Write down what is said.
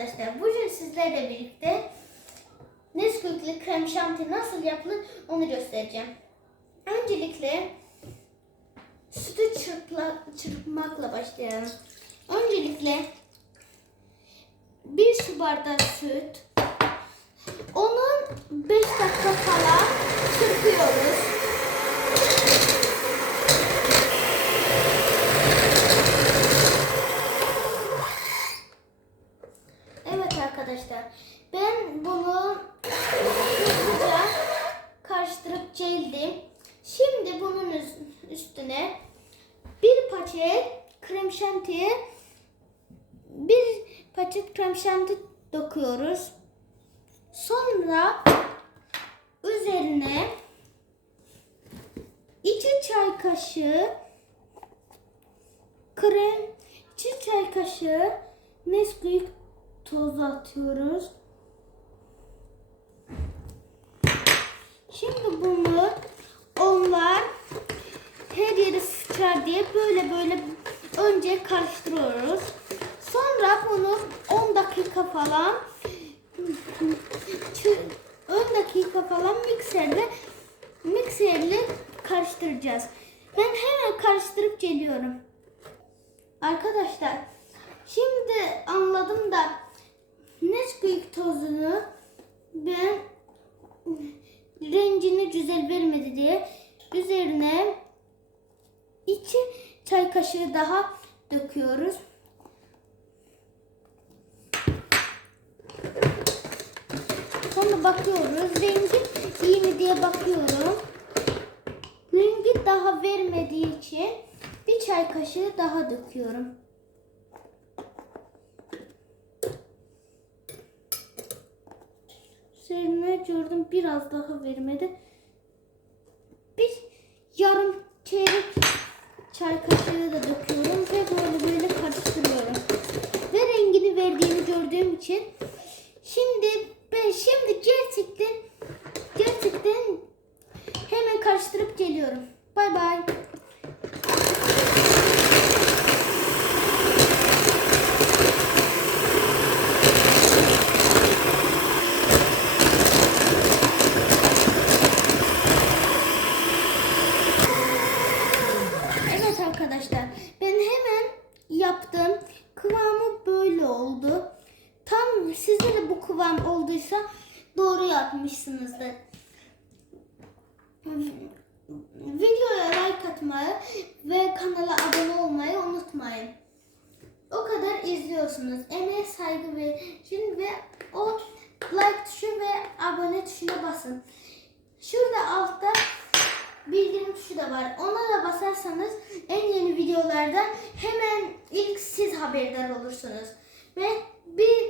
arkadaşlar. Bugün sizlerle birlikte Nesquik'li krem şanti nasıl yapılır onu göstereceğim. Öncelikle sütü çırpla, çırpmakla başlayalım. Öncelikle bir su bardağı süt. Arkadaşlar. Ben bunu karıştırıp çeldim. Şimdi bunun üst- üstüne bir paket krem şantiye bir paket krem şanti döküyoruz. Sonra üzerine iki çay kaşığı krem, iki çay kaşığı Nesquik tozu atıyoruz. Şimdi bunu onlar her yeri sıçrar diye böyle böyle önce karıştırıyoruz. Sonra bunu 10 dakika falan 10 dakika falan mikserde mikserle karıştıracağız. Ben hemen karıştırıp geliyorum. Arkadaşlar şimdi anladım da Nesquik tozunu ben rengini güzel vermedi diye üzerine iki çay kaşığı daha döküyoruz. Sonra bakıyoruz. Rengi iyi mi diye bakıyorum. Rengi daha vermediği için bir çay kaşığı daha döküyorum. Üzerine gördüm biraz daha vermedi. Bir yarım çeyrek çay kaşığı da döküyorum ve böyle böyle karıştırıyorum. Ve rengini verdiğini gördüğüm için şimdi ben şimdi gerçekten gerçekten hemen karıştırıp geliyorum. Bay bay. Evet arkadaşlar ben hemen yaptım. Kıvamı böyle oldu. Tam sizde de bu kıvam olduysa doğru yapmışsınızdır. Videoya like atmayı ve kanala abone olmayı unutmayın. O kadar izliyorsunuz. Emeğe saygı verin ve o like tuşu ve abone tuşuna basın. Şurada altta bildirim tuşu da var. Ona da basarsanız en yeni videolarda hemen ilk siz haberdar olursunuz. Ve bir